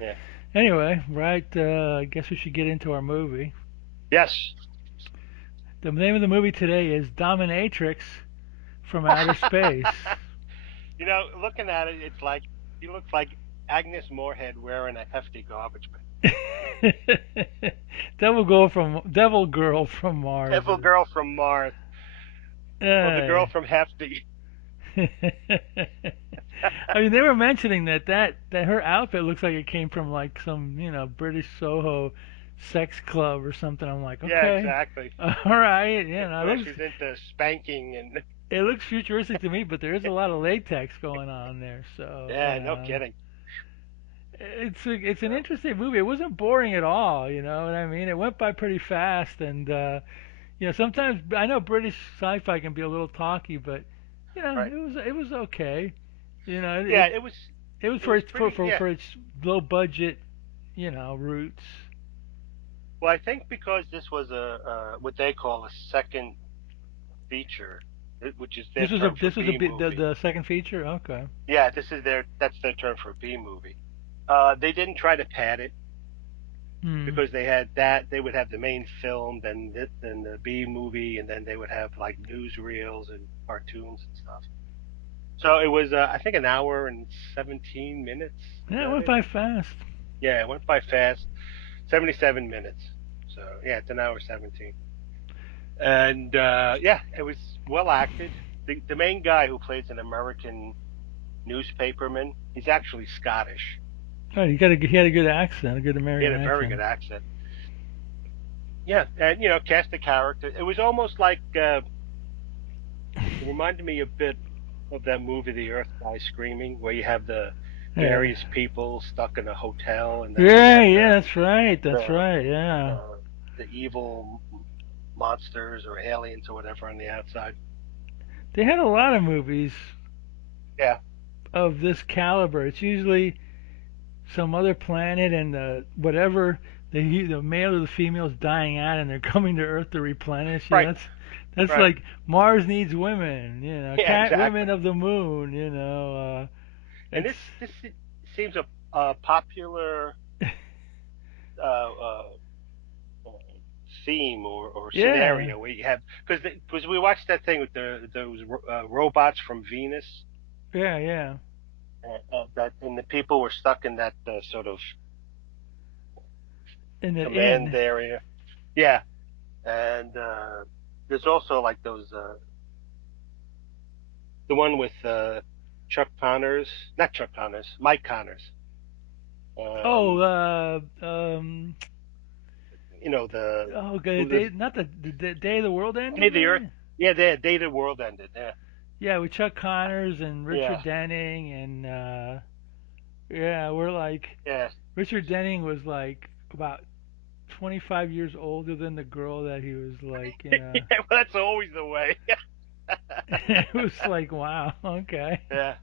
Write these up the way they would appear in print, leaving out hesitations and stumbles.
Yeah. Anyway, right? I guess we should get into our movie. Yes. The name of the movie today is Dominatrix from Outer Space. Looking at it, it's like he looks like Agnes Moorehead wearing a hefty garbage bag. Devil Girl from Mars. Devil girl from Mars, or the girl Uh, from Hefty. I mean, they were mentioning that her outfit looks like it came from like some British Soho sex club or something. I'm like, Yeah, okay, exactly. all right, Where she's into spanking and it looks futuristic to me, but there is a lot of latex going on there, so yeah, no kidding. it's an So, interesting movie. It wasn't boring at all, you know what I mean? It went by pretty fast, and sometimes I know British sci-fi can be a little talky, but right. it was okay. You know, Yeah, it was it for was its pretty. Yeah. for its low budget, roots. Well, I think because this was what they call a second feature, which is their term for This was a B bit movie. the second feature. Okay. Yeah, that's their term for a B movie. They didn't try to pad it Hmm. because they had that. They would have the main film, then the B movie, and then they would have like newsreels and cartoons and stuff. So it was, I think, an hour and 17 minutes. Is Yeah, it that went it? by fast. Yeah, it went by fast. 77 minutes. So yeah, it's an hour 17. And yeah, it was well acted. The main guy who plays an American newspaperman, he's actually Scottish. Oh, he had a good accent, a good He American had a very accent. good accent. Yeah, and cast the character. It was almost like it reminded me a bit of that movie, The Earth Lies Screaming, where you have the Yeah. various people stuck in a hotel, and then you Yeah, have yeah, that's right. That's the right. Yeah. uh, the evil monsters or aliens or whatever on the outside. They had a lot of movies Yeah, of this caliber. It's usually some other planet and whatever the male or the female is dying out and they're coming to Earth to replenish. right, That's right. like Mars needs women. Yeah, Cat women exactly. of the moon. And It's this seems a popular uh, uh, theme or yeah, scenario where you have because we watched that thing with those robots from Venus, yeah. that and the people were stuck in that sort of In the command inn. area. Yeah, and there's also like those the one with Chuck Connors, not Chuck Connors, Mike Connors. Oh, Um, the oh, okay. who the Not the day the world Day ended, the Earth. maybe. Yeah, the day the world ended. Yeah, Yeah, with Chuck Connors and yeah, Richard Denning and yeah, we're like yeah. Richard Denning was like about 25 years older than the girl that he was like, Yeah, well, that's always the way. it was like, wow, okay. Yeah.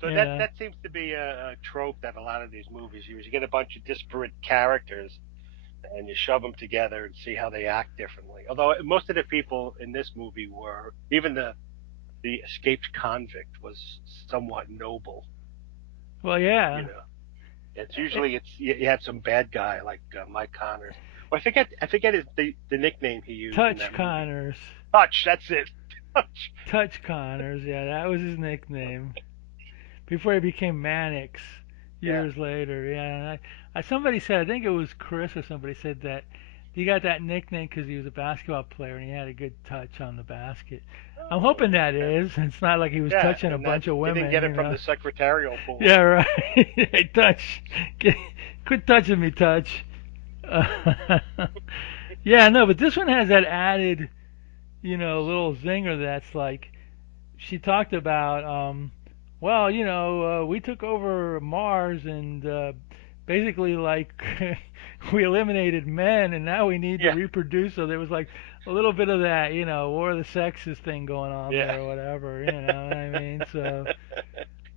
So that Yeah. that seems to be a trope that a lot of these movies use. You get a bunch of disparate characters and you shove them together and see how they act differently. Although most of the people in this movie were, even the escaped convict was somewhat noble. Well, You yeah. know, it's It, usually you have some bad guy like Mike Connors. Well, I forget the nickname he used in Touch that movie. Connors. Touch. That's it. Touch. Touch Connors. Yeah, that was his nickname before he became Mannix Yeah. years later. Yeah. And somebody said, I think it was Chris or somebody said that he got that nickname because he was a basketball player and he had a good touch on the basket. I'm Oh, hoping that okay. is. It's not like he was Yeah, touching a and that bunch of he didn't get women, it from the secretarial pool. Yeah, right. Hey, touch. Get, quit touching me, touch. Yeah, no, but this one has that added, little zinger that's like she talked about. Well, we took over Mars and basically like we eliminated men and now we need to Yeah, reproduce. So there was like a little bit of that, war of the sexes thing going on yeah. there or whatever. You know what I mean? So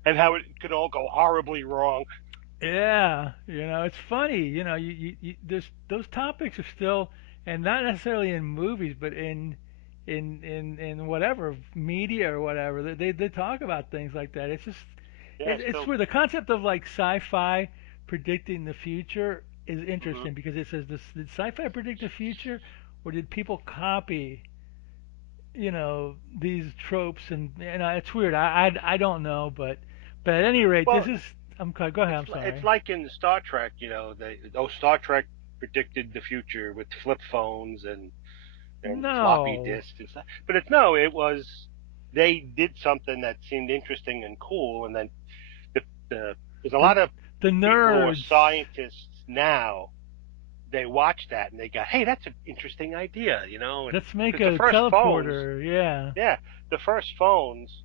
And how it could all go horribly wrong. yeah, it's funny. There's those topics are still, and not necessarily in movies, but in whatever media or whatever. They talk about things like that. It's just Yeah, it's still. where the concept of like sci-fi predicting the future is Hmm. interesting because it says this: did sci-fi predict the future, or did people copy, these tropes? And it's weird. I don't know, but at any rate, Well, this is. Go ahead. I'm it's sorry. like in Star Trek. Star Trek predicted the future with flip phones and floppy No, disks and stuff. But it's no, it was they did something that seemed interesting and cool, and then the, there's a the lot of the people who are nerds. scientists now. They watch that and they go, "Hey, that's an interesting idea," and Let's make because the a first phones, teleporter. Yeah. yeah, the first phones,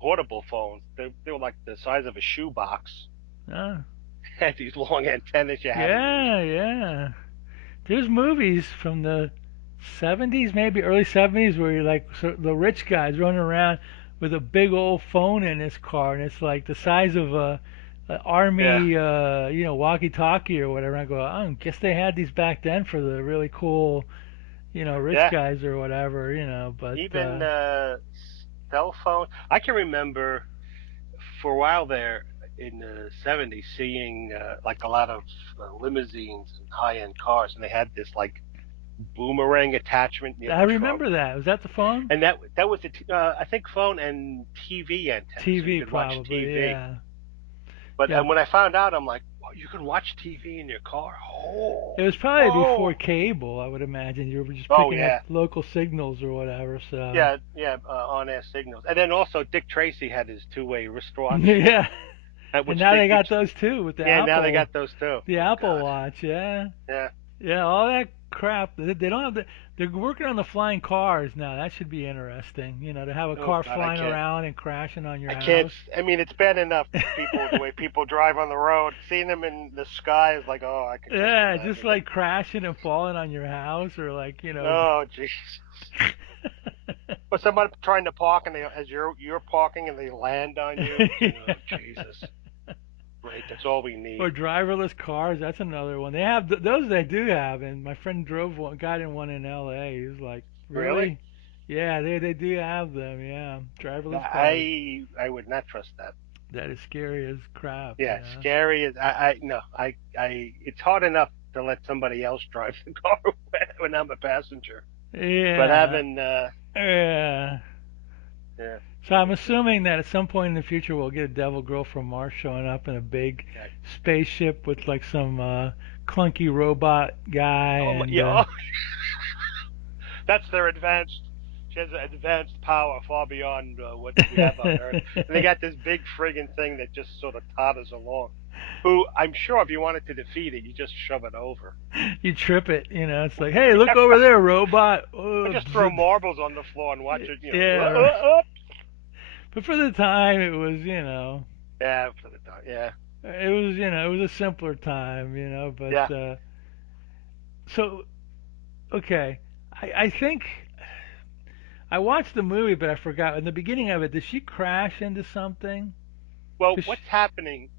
portable phones, they were like the size of a shoebox, Uh, had these long antennas you had to use. yeah, yeah. There's movies from the 70s, maybe early 70s, where you're like the rich guy's running around with a big old phone in his car, and it's like the size of a Yeah, army, walkie-talkie or whatever. I go, I guess they had these back then for the really cool, rich yeah. guys or whatever, But Even cell phone. I can remember for a while there in the '70s seeing like a lot of limousines and high-end cars, and they had this like boomerang attachment near I the trunk, remember that. Was that the phone? and that was I think phone and TV antenna, so you TV could watch probably, TV. yeah, But yeah. and when I found out, I'm like, oh, you can watch TV in your car? It Oh, was probably before oh, cable, I would imagine. You were just oh picking up yeah, local signals or whatever. So yeah, on air signals. And then also Dick Tracy had his two-way wristwatch, yeah, and which now they they got which those too with yeah, now they got those too. The Oh Apple God, Watch. Yeah, yeah. yeah, all that crap. They don't have the. They're working on the flying cars now. That should be interesting. To have a Oh car God, flying around and crashing on your I can't. house. I mean, it's bad enough people the way people drive on the road. Seeing them in the sky is like, oh, I could just Yeah, just imagine it. like crashing and falling on your house, or like. Oh jeez. Or somebody trying to park and as you're parking and they land on you. Oh Jesus. Great, that's all we Or need. driverless cars. That's another one. They have those. They do have, and my friend drove one. Got in one in L.A. He was like, Really? "Really? Yeah, they do have them. Yeah, driverless cars. I would not trust that. That is scary as crap. Yeah, scary as I no it's hard enough to let somebody else drive the car when I'm a passenger. But Yeah, having yeah. yeah, So I'm it's assuming that at some point in the future we'll get a Devil Girl from Mars showing up in a big yeah. spaceship with like some clunky robot guy, Oh my, and yeah, oh, that's their advanced. She has an advanced power far beyond what we have on Earth, and they got this big friggin' thing that just sort of totters along. Who I'm sure if you wanted to defeat it, you just shove it over. you trip it. It's like, hey, look over there, robot. Or just throw marbles on the floor and watch it. Yeah. Go. But for the time, it was, Yeah, for the time. Yeah, it was a simpler time, yeah. But so okay, I think I watched the movie, but I forgot in the beginning of it. Did she crash into something? Well, 'Cause what's happening?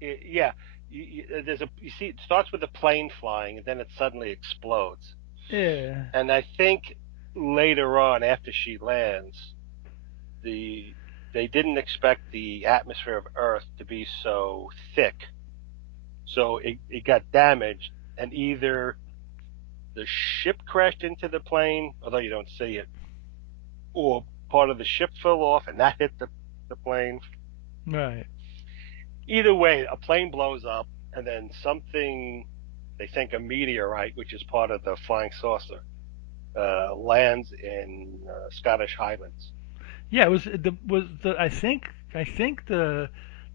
Yeah, there's a. You see, it starts with a plane flying, and then it suddenly explodes. yeah, And I think later on, after she lands, the they didn't expect the atmosphere of Earth to be so thick, so it got damaged, and either the ship crashed into the plane, although you don't see it, or part of the ship fell off and that hit the plane. right. Either way, a plane blows up, and then something they think a meteorite, which is part of the flying saucer, lands in Scottish Highlands. Yeah, it was the I think the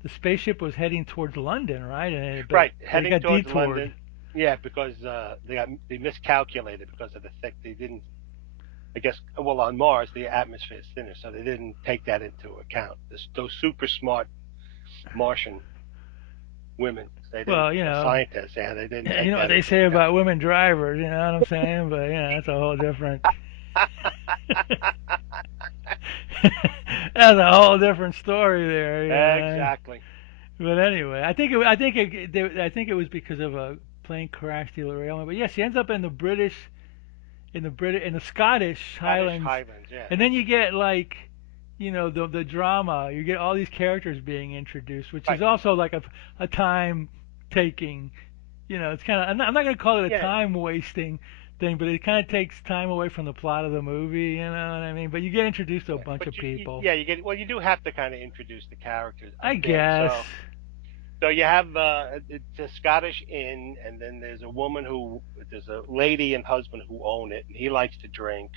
spaceship was heading towards London, right? But Right, they heading got towards detoured. London. Yeah, because they miscalculated because of the thick. They didn't. I guess well on Mars the atmosphere is thinner, so they didn't take that into account. Those super smart Martian women, they didn't. Well, Scientists, yeah, they didn't you take know what that they into say account. about women drivers. You know what I'm saying? But that's a whole different. That's a whole different story there. Exactly. But anyway, I think it was because of a plane crash derailment. But yes, she ends up in the Scottish Scottish Highlands, Highlands, yeah. and then you get like, the drama. You get all these characters being introduced, which is Right. also like a time taking. It's kind of I'm not gonna call it a Yeah. time wasting thing, but it kind of takes time away from the plot of the movie. You know what I mean? But you get introduced to a Yeah. bunch But of people. yeah, you get well. You do have to kind of introduce the characters a I bit. guess. So you have it's a Scottish inn, and then there's a lady and husband who own it, and he likes to drink,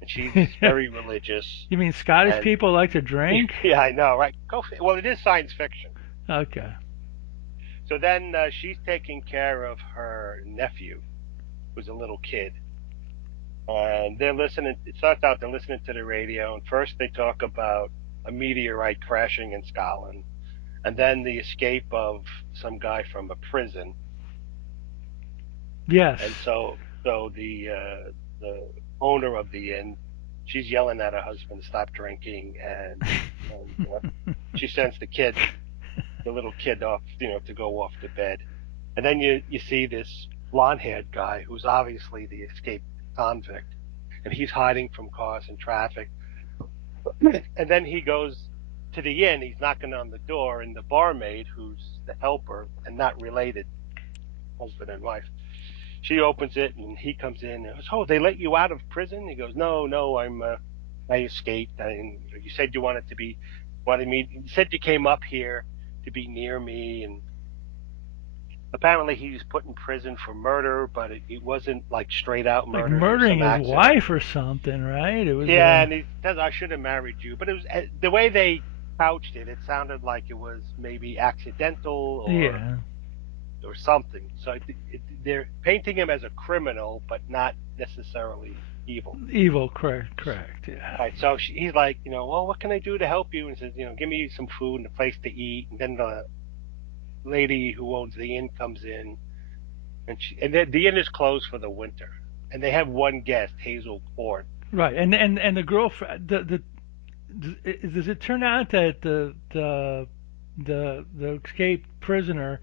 and she's very religious, You mean Scottish and people like to drink? yeah, I know, right? Well, it is science fiction. Okay. So then she's taking care of her nephew, who's a little kid, and they're listening. It starts out they're listening to the radio, and first they talk about a meteorite crashing in Scotland, and then the escape of some guy from a prison. Yes. And so the owner of the inn, she's yelling at her husband to stop drinking, and she sends the little kid off, to go off to bed. And then you see this blonde-haired guy who's obviously the escaped convict, and he's hiding from cars and traffic. And then he goes to the inn. He's knocking on the door, and the barmaid, who's the helper and not related, husband and wife, she opens it, and he comes in and goes, "Oh, they let you out of prison?" He goes, "No, no, I escaped. And you said wanted me. You said you came up here to be near me, and apparently he was put in prison for murder, but it wasn't like straight out Like murder. There was murdering some his accident. wife or something, right? It was Yeah, and he says I should have married you, but it was the way they couched it. It sounded like it was maybe accidental yeah, or something. So they're painting him as a criminal, but not necessarily evil. evil, correct, yeah. Right. So he's like, well, what can I do to help you? And says, give me some food and a place to eat. And then the lady who owns the inn comes in, and the inn is closed for the winter. And they have one guest, Hazel Court. Right, and the girlfriend, does it turn out that the escaped prisoner,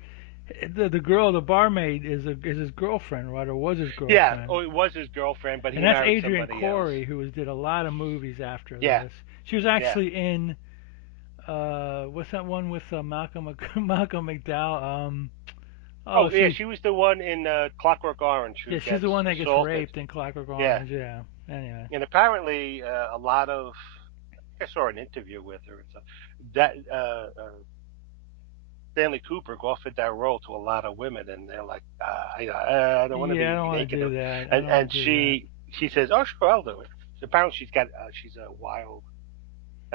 the girl, the barmaid is his girlfriend, right, or was his Yeah. girlfriend? Oh, it was his girlfriend, but And he that's married Adrian somebody else. Corey, who did a lot of movies after Yeah. this. She was Yeah. actually in what's that one with Malcolm McDowell? Oh, Oh, yeah. she She was the one in Clockwork Orange who yeah, she's the gets one that gets assaulted. raped in Clockwork Yeah. Orange. Yeah. Anyway. And apparently, a lot of I saw an interview with her and stuff. That Stanley Kubrick offered that role to a lot of women, and they're like, I don't want to Yeah, I be don't want to naked. do that. I And don't want to do that. she says, oh sure, I'll do it. Apparently, she's has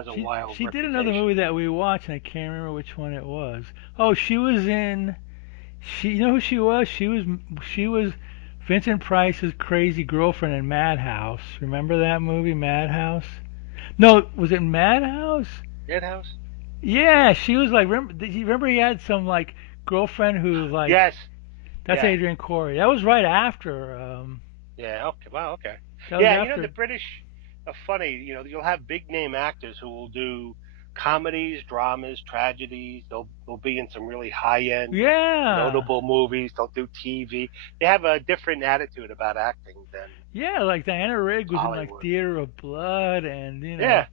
a wild She did another reputation. movie that we watched, and I can't remember which one it was. Oh, she was in. You know who she was? She was Vincent Price's crazy girlfriend in Madhouse. Remember that movie, Madhouse? No, was it Madhouse? Dead House? Yeah, she was like. Remember he had some like girlfriend who like. Yes. That's Yeah. Adrian Corey. That was right after. Yeah. Okay. Wow. Okay. That was Yeah. The after. British are funny. You'll have big name actors who will do comedies, dramas, tragedies. They'll be in some really high end, Yeah. notable movies. They'll do TV. They have a different attitude about acting than Yeah, like Diana Rigg was in like Hollywood. Theater of Blood, and Yeah.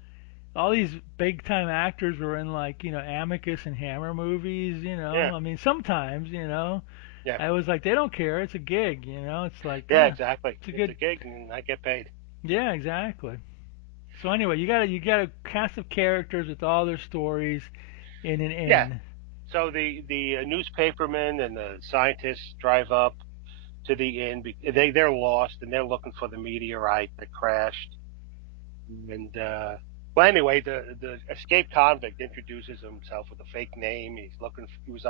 all these big time actors were in like Amicus and Hammer movies. Yeah. I mean sometimes Yeah. I was like they don't care, it's a gig. It's like Yeah. Exactly. it's a It's a good, gig, and I get paid. yeah, exactly. So anyway, you got a cast of characters with all their stories in an Yeah. inn. So the newspapermen and the scientists drive up to the inn. They're lost, and they're looking for the meteorite that crashed. And well, anyway, the escaped convict introduces himself with a fake name. He was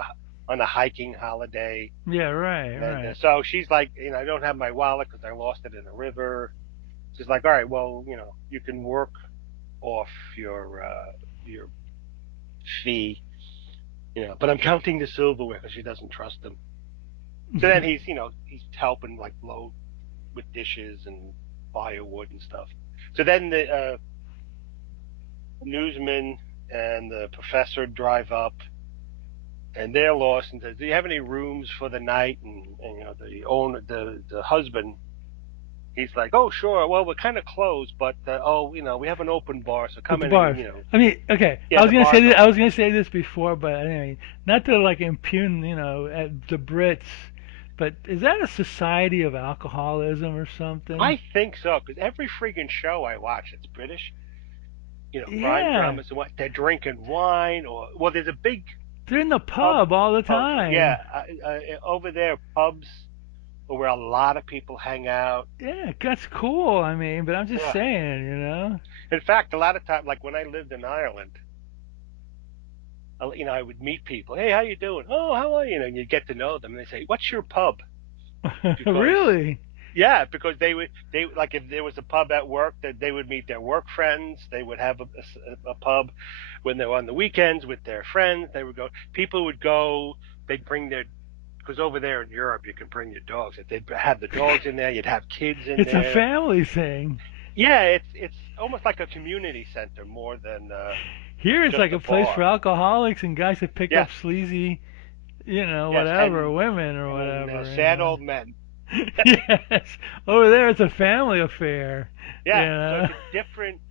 on a hiking holiday, Yeah, right, and right. so she's like, I don't have my wallet because I lost it in a river. She's like, all right, well, you can work off your fee, but I'm counting the silverware because she doesn't trust him. So then he's helping like load with dishes and firewood and stuff. So then the newsman and the professor drive up, and they're lost and says, "Do you have any rooms for the night?" And the husband he's like, "Oh, sure. Well, we're kind of closed, but oh, we have an open bar, so But come the in and bars. I mean, okay. I yeah, was the gonna say bar's this, I open." was gonna say this before, but I mean, not to like impugn, at the Brits, but is that a society of alcoholism or something? I think so, because every friggin' show I watch, it's British, crime Yeah, dramas and what they're drinking wine or well, there's a big they're in the pub pub all the culture. Yeah, time. over there, pubs where a lot of people hang out. Yeah, that's cool. I mean, but I'm just Yeah. saying. In fact, a lot of times, like when I lived in Ireland, I would meet people. Hey, how you doing? Oh, how are you? And you get to know them. And they say, "What's your pub?" Because Really? yeah, because they like if there was a pub at work that they would meet their work friends. They would have a pub when they were on the weekends with their friends. They would go. People would go. They'd bring their because over there in Europe you can bring your dogs. If they'd have the dogs in there, you'd have kids in It's a there. family thing. Yeah, it's almost like a community center more than Here it's just like a a place for bar. alcoholics and guys that pick Yes, up sleazy, yes, whatever, women or and sad whatever. old men. Yes, over there it's a family affair. You Yeah, so know. it's a different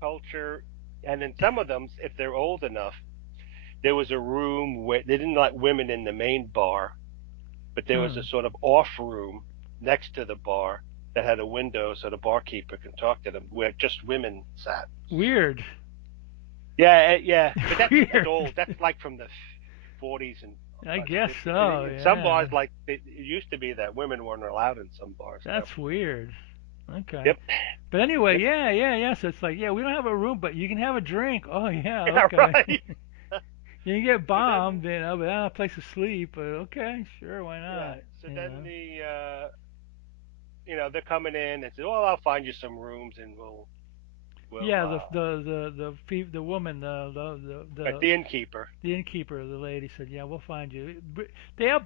culture, and in some of them, if they're old enough, there was a room where they didn't let women in the main bar, but there was a Hmm. sort of off room next to the bar that had a window so the barkeeper can talk to them, where just women sat. Weird. Yeah, yeah, but that's Weird. old. That's like from the 40s and I guess 50s. And so. in some bars, Yeah. like it used to be that women weren't allowed in some bars. So, That's weird. Okay. yep, But anyway, yep, yeah. So it's like, yeah, we don't have a room, but you can have a drink. Oh yeah, yeah, okay. right. You can get So then, bombed, but not a place to sleep. But okay, sure, why yeah, not? so then they're coming in and say, "Well, I'll find you some rooms, and we'll Yeah, the woman, at the innkeeper." the innkeeper, the lady said, yeah, we'll find you.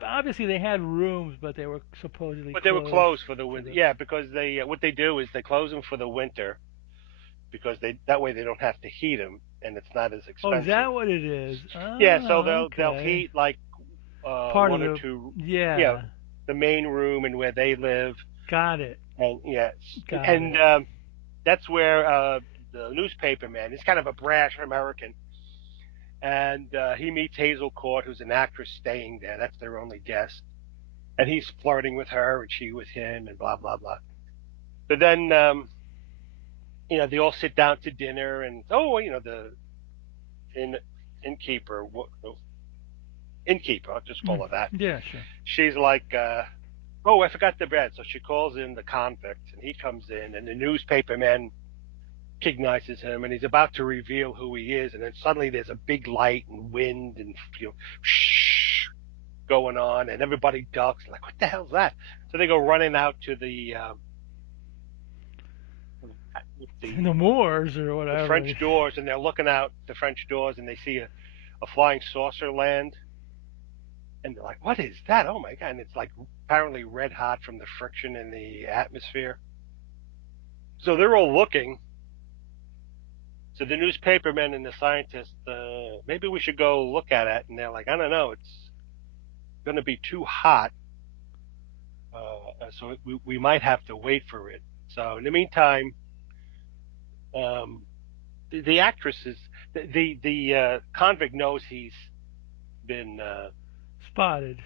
Obviously they had rooms, but they were supposedly But they were closed closed for the to winter. the. Yeah, because they what they do is they close them for the winter because they that way they don't have to heat them and it's not as Oh, is expensive. that what it is? Yeah, so Oh, they'll okay. heat like Part of one or the. two, Yeah, the main room and where they live, got it, and yes, got and it. that's where the newspaper man. He's kind of a brash American, and he meets Hazel Court, who's an actress staying there. That's their only guest, and he's flirting with her, and she with him, and blah blah blah. But then they all sit down to dinner, and the in innkeeper, innkeeper, I'll just Mm. call her that. Yeah, sure. She's like, "Oh, I forgot the bread," so she calls in the convict, and he comes in, and the newspaper man recognizes him, and he's about to reveal who he is, and then suddenly there's a big light and wind and shh going on, and everybody ducks. Like, what the hell's that? So they go running out to The the Moors or the whatever. French doors, and they're looking out the French doors, and they see a flying saucer land, and they're like, "What is that? Oh my god!" And it's like apparently red hot from the friction in the atmosphere. So they're all looking. So the newspapermen and the scientists, maybe we should go look at it. And they're like, I don't know, it's going to be too hot, so we might have to wait for it. So in the meantime, um, the actress is the convict knows he's been Spotted.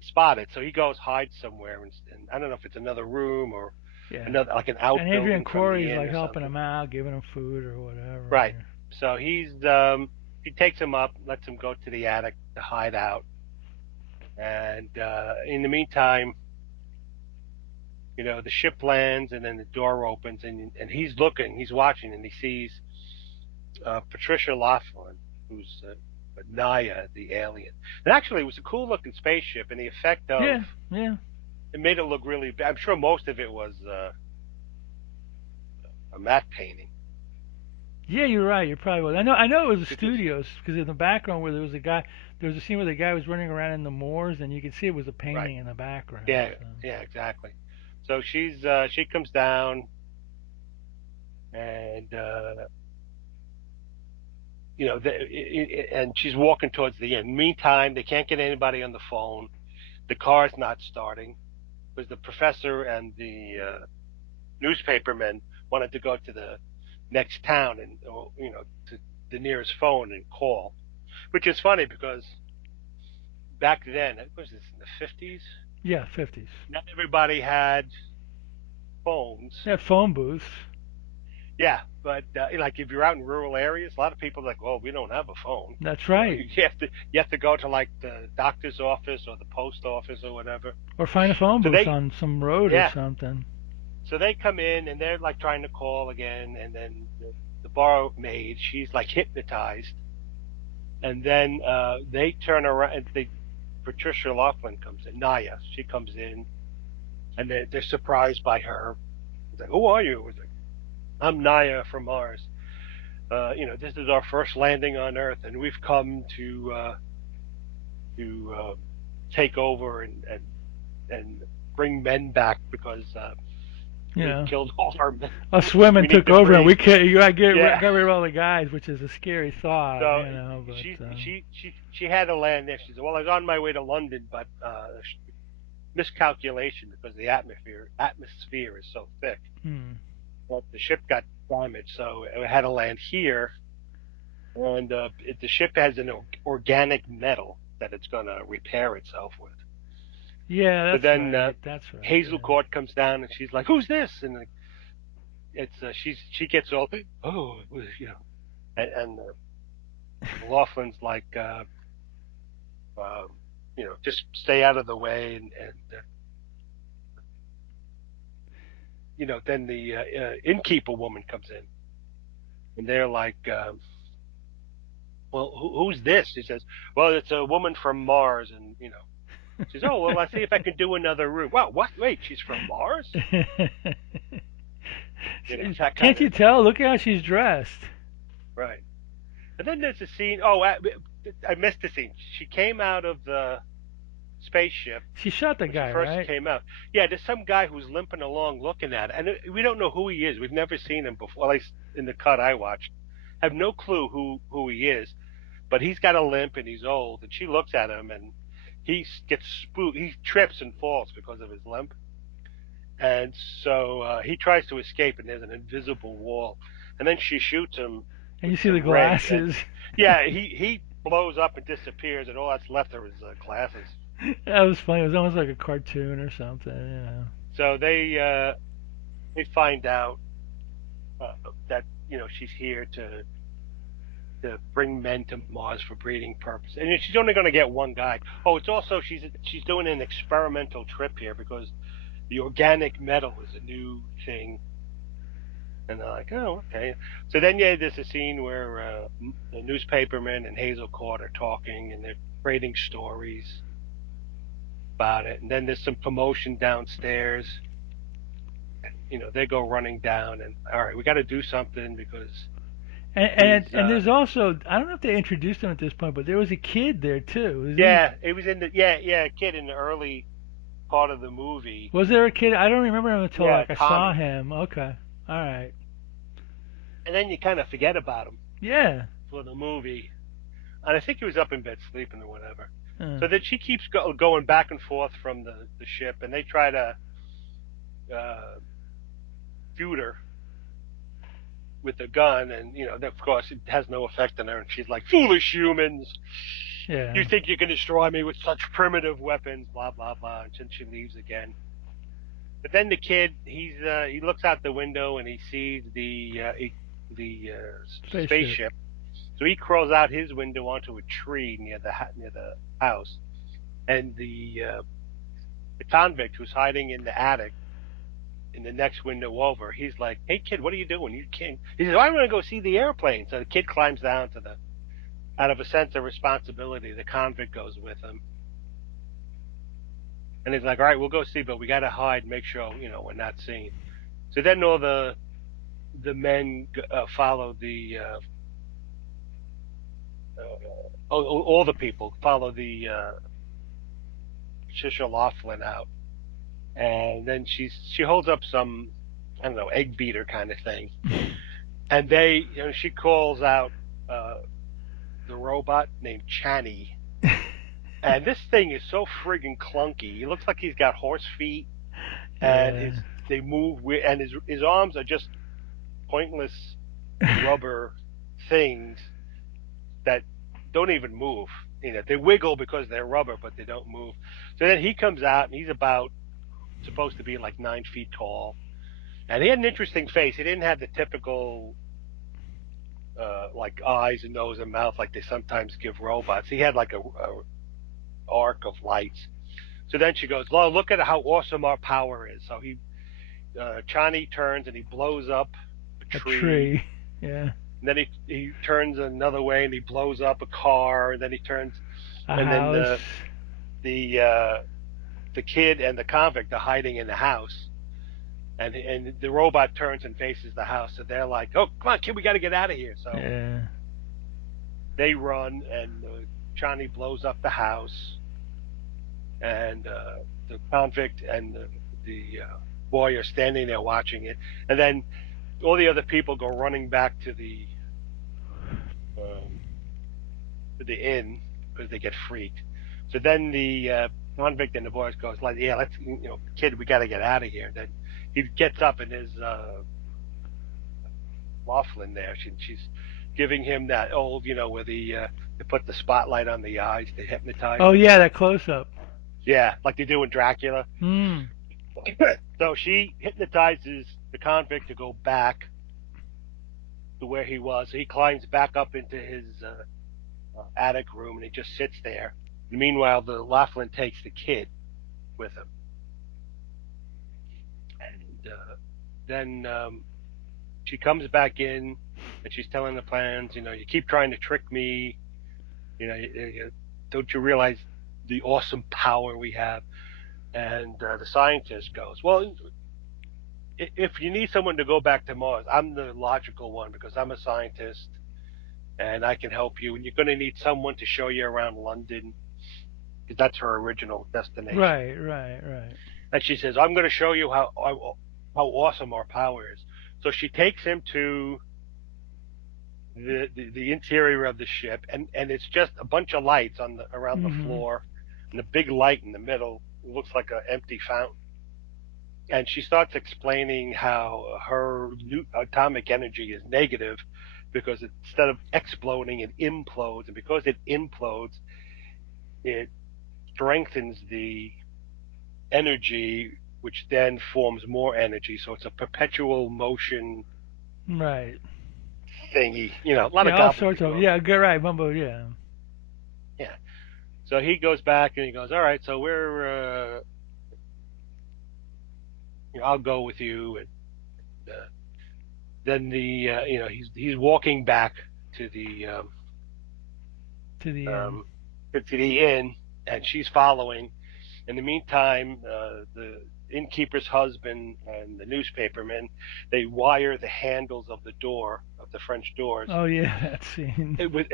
spotted, so he goes hides somewhere, and I don't know if it's another room or Yeah. another like an And Adrian outbuilding from the Corey's inn like or helping something. him out, giving him food or whatever. Right. So he takes him up, lets him go to the attic to hide out, and in the meantime, the ship lands, and then the door opens, and he's watching, and he sees Patricia Laffan, who's Nyah, the alien. And actually, it was a cool looking spaceship, and the effect of Yeah, yeah. it made it look really. I'm sure most of it was a matte painting Yeah, you're right. You're probably right. I know it was the because studios because in the background where there was a scene where the guy was running around in the moors, and you could see it was a right, painting in the background. yeah, So. yeah, exactly. So she comes down, and and she's walking towards the end. Meantime, they can't get anybody on the phone. The car's not starting because the professor and the newspapermen wanted to go to the next town and to the nearest phone and call, which is funny because back then, what was this in the 50s? Yeah, 50s. Not everybody had phones. Yeah, phone booths. Yeah, but like if you're out in rural areas, a lot of people are like, well, we don't have a phone. That's You know, right. you have to go to like the doctor's office or the post office or whatever. Or find a phone So booth they, on some road or yeah, something. so they come in and they're like trying to call again, and then the bar maid, she's like hypnotized, and then they turn around and Patricia Laughlin comes in, Nyah, she comes in, and they're surprised by her. It's like, who are you? It's like, I'm Nyah from Mars. This is our first landing on Earth, and we've come to take over and bring men back because You we've know, killed all our men. us women We need took to over and breed. we can't. You got Yeah. got rid of all the guys, which is a scary thought. So You know, she but she she she had to land there. She said, "Well, I was on my way to London, but miscalculation because the atmosphere is so thick. hmm. But the ship got damaged, so it had to land here. And the ship has an organic metal that it's going to repair itself with. Yeah, So that's then right. That's right. Hazel Yeah. Court comes down and she's like, "Who's this?" And it's she gets all, oh, and Laughlin's like, just stay out of the way, and then the innkeeper woman comes in and they're like, "Well, who's this?" She says, "Well, it's a woman from Mars," and she says, "Oh, well, I'll see if I can do another room." Wow, what? Wait, she's from Mars? That kind Can't you of tell? Look how she's dressed. right. And then there's a scene. Oh, I missed the scene. She came out of the spaceship She shot the when she guy, first right? came out. Yeah, there's some guy who's limping along looking at it, and we don't know who he is. We've never seen him before, at least in the cut I watched. Have no clue who he is, but he's got a limp and he's old. And she looks at him and he gets spooked. He trips and falls because of his limp, and so he tries to escape. And there's an invisible wall, and then she shoots him And with you see the some rays, and glasses. yeah, he blows up and disappears, and all that's left are his glasses. That was funny. It was almost like a cartoon or something. You know. So they find out that she's here to bring men to Mars for breeding purposes, and she's only going to get one guy. Oh, it's also she's doing an experimental trip here because the organic metal is a new thing, and they're like, oh, okay. So then, yeah, there's a scene where the newspaperman and Hazel Court are talking, and they're trading stories about it, and then there's some commotion downstairs. They go running down, and all right, we got to do something because And these there's also, I don't know if they introduced him at this point, but there was a kid there too. Is he? yeah, it was in the yeah kid in the early part of the movie. Was there a kid? I don't remember him until Yeah, like I saw Tommy. him. Okay. All right. And then you kind of forget about him Yeah. for the movie. And I think he was up in bed sleeping or whatever. Uh, So then she keeps going back and forth from the ship, and they try to uh, shoot her with a gun, and of course it has no effect on her. And she's like, "Foolish humans! You yeah. think you can destroy me with such primitive weapons?" Blah blah blah. And then she leaves again. But then the kid, he looks out the window and he sees the Spaceship. spaceship. So he crawls out his window onto a tree near the house, and the convict who's hiding in the attic in the next window over, he's like, "Hey kid, what are you doing? You can't." He says, "I'm going to go see the airplane." So the kid climbs down to the out of a sense of responsibility. The convict goes with him, and he's like, "All right, we'll go see, but we got to hide, make sure we're not seen." So then all the men follow all the people follow the Patricia Laughlin out, and then she holds up some, I don't know, egg beater kind of thing, and she calls out uh, the robot named Chani, and this thing is so friggin' clunky. He looks like he's got horse feet, and yeah. they move and his arms are just pointless rubber things that don't even move. They wiggle because they're rubber, but they don't move. So then he comes out, and he's about supposed to be like 9 feet tall, and he had an interesting face. He didn't have the typical like eyes and nose and mouth like they sometimes give robots. He had like a arc of lights. So then she goes, "Well, look at how awesome our power is." So Chani turns and he blows up a A tree. tree. Yeah. And then he turns another way and he blows up a car. And then he turns, A and then house. the uh, the kid and the convict are hiding in the house. And the robot turns and faces the house. So they're like, "Oh, come on, kid, we got to get out of here." So Yeah. they run, and Johnny blows up the house, and the convict and the boy are standing there watching it. And then all the other people go running back um, to the inn because they get freaked. So then the convict and the boys goes like, "Yeah, let's, kid, we got to get out of here." Then he gets up and there's Laughlin there. She's giving him that old, where they put the spotlight on the eyes to hypnotize Oh them. yeah, that close up. Yeah, like they do in Dracula. Hmm. So she hypnotizes the convict to go back to where he was. So he climbs back up into his attic room and he just sits there. And meanwhile, the Laughlin takes the kid with him, and then she comes back in and she's telling the plans. You keep trying to trick me. Don't you realize the awesome power we have? And the scientist goes, "Well, if you need someone to go back to Mars, I'm the logical one because I'm a scientist and I can help you. And you're going to need someone to show you around London because that's her original destination." Right. Right. Right. And she says, "I'm going to show you how awesome our power is." So she takes him to the interior of the ship, and it's just a bunch of lights on the around the Mhm. floor, and a big light in the middle. It looks like an empty fountain. And she starts explaining how her atomic energy is negative because instead of exploding, it implodes, and because it implodes, it strengthens the energy, which then forms more energy. So it's a perpetual motion Right. thingy. A lot of Yeah, all sorts of gobbledygook. yeah. Good. Right. Mumbo. Yeah. Yeah. So he goes back and he goes, "All right, so I'll go with you." And then he's walking back to the To the end. um, to the inn, and she's following. In the meantime, the innkeeper's husband and the newspaperman, they wire the handles of the door of the French doors Oh yeah, that scene. it was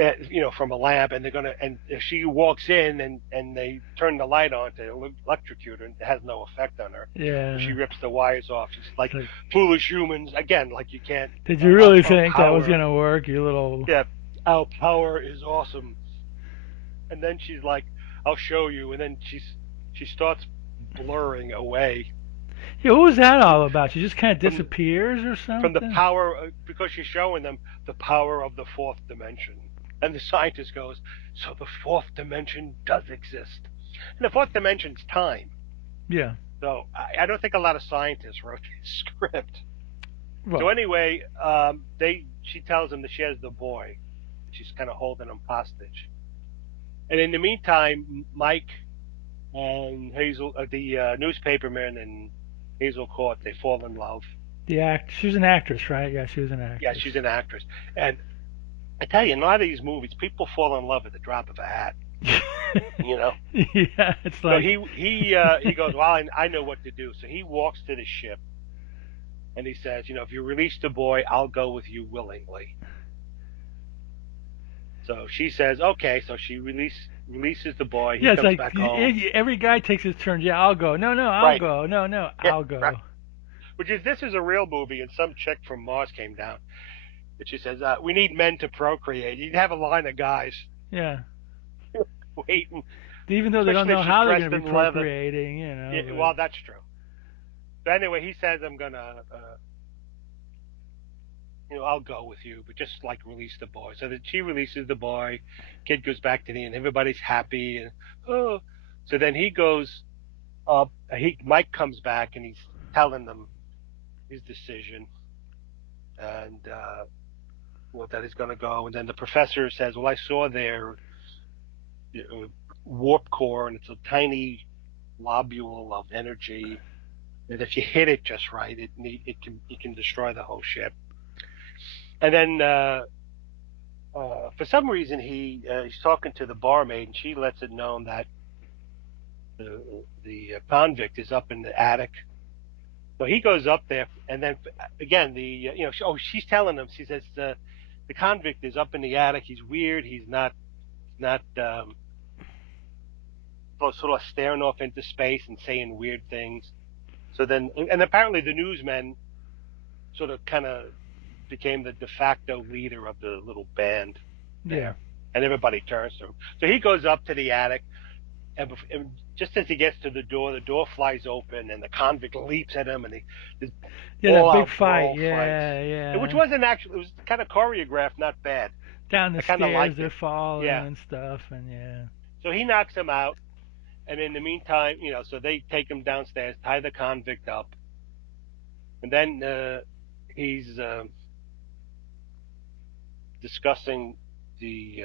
from a lamp, and they're gonna, and if she walks in and they turn the light on to electrocute her, and it has no effect on her. So she Yeah. rips the wires off. She's like, It's like, "Foolish humans, again, like you can't, did you really our think that was power, gonna work? You little. yeah, our power is awesome." And then she's like, "I'll show you," and then she starts blurring away Yeah, what was that from all about? She just kind of from disappears or from the something? power, because she's showing them the power of the fourth dimension. And the scientist goes, "So the fourth dimension does exist." And the fourth dimension's time. Yeah. So I don't think a lot of scientists wrote this script. So Well. anyway, she tells him that she has the boy. She's kind of holding him hostage. And in the meantime, Mike and Hazel, the newspaperman and Hazel Court, they fall in love. The act. She was an actress, right? Yeah, she was an Yeah, actress. she's an actress. And I tell you, in a lot of these movies, people fall in love at the drop of a hat. You know. Yeah, it's So like. he goes, "Well, I know what to do." So he walks to the ship and he says, "If you release the boy, I'll go with you willingly." So she says, "Okay." So she releases the boy. He Yeah, it's comes like back home. every guy takes his turn. Yeah, I'll go. No, no, I'll Right. go. No, no, Yeah. I'll Right. go. Which is, this is a real movie, and some chick from Mars came down, and she says, "We need men to procreate." You'd have a line of guys Yeah. waiting, Even though they don't especially if know she's how they're going dressed to be in leather. procreating, Yeah, but well, that's true. So anyway, he says, "I'm gonna, I'll go with you, but just like release the boy." So that she releases the boy, kid goes back to the inn, everybody's happy, and oh, so then he goes up. Mike comes back and he's telling them his decision, and that he's going to go. And then the professor says, "Well, I saw their uh, warp core, and it's a tiny globule of energy. And if you hit it just right, it can destroy the whole ship." And then for some reason he's talking to the barmaid, and she lets it known that the convict is up in the attic. So he goes up there, and then again she's telling him. She says the convict is up in the attic. He's weird. He's not sort of staring off into space and saying weird things. So then, and apparently the newsmen sort of kind of became the de facto leader of the little band Yeah. there, and everybody turns to him. So he goes up to the attic, and just as he gets to the door flies open, and the convict leaps at him, and this Yeah, that big all-out fight. brawl fights, Yeah, which yeah. wasn't actually, it was kind of choreographed, not bad. Down the I kind of stairs liked they're it. falling Yeah. and stuff, and yeah. So he knocks him out, and in the meantime, so they take him downstairs, tie the convict up, and then he's discussing the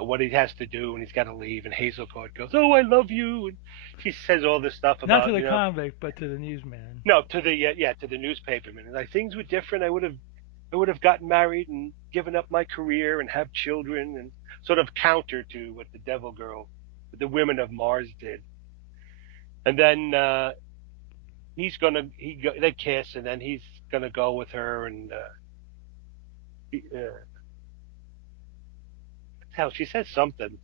what he has to do, and he's got to leave. And Hazel Court goes, "Oh, I love you," and she says all this stuff Not to about the convict, but to the newsman. no, to the to the newspaperman. And like things were different. I would have gotten married and given up my career and have children, and sort of counter to what the women of Mars did. And then they kiss, and then he's gonna go with her, and hell, she says something.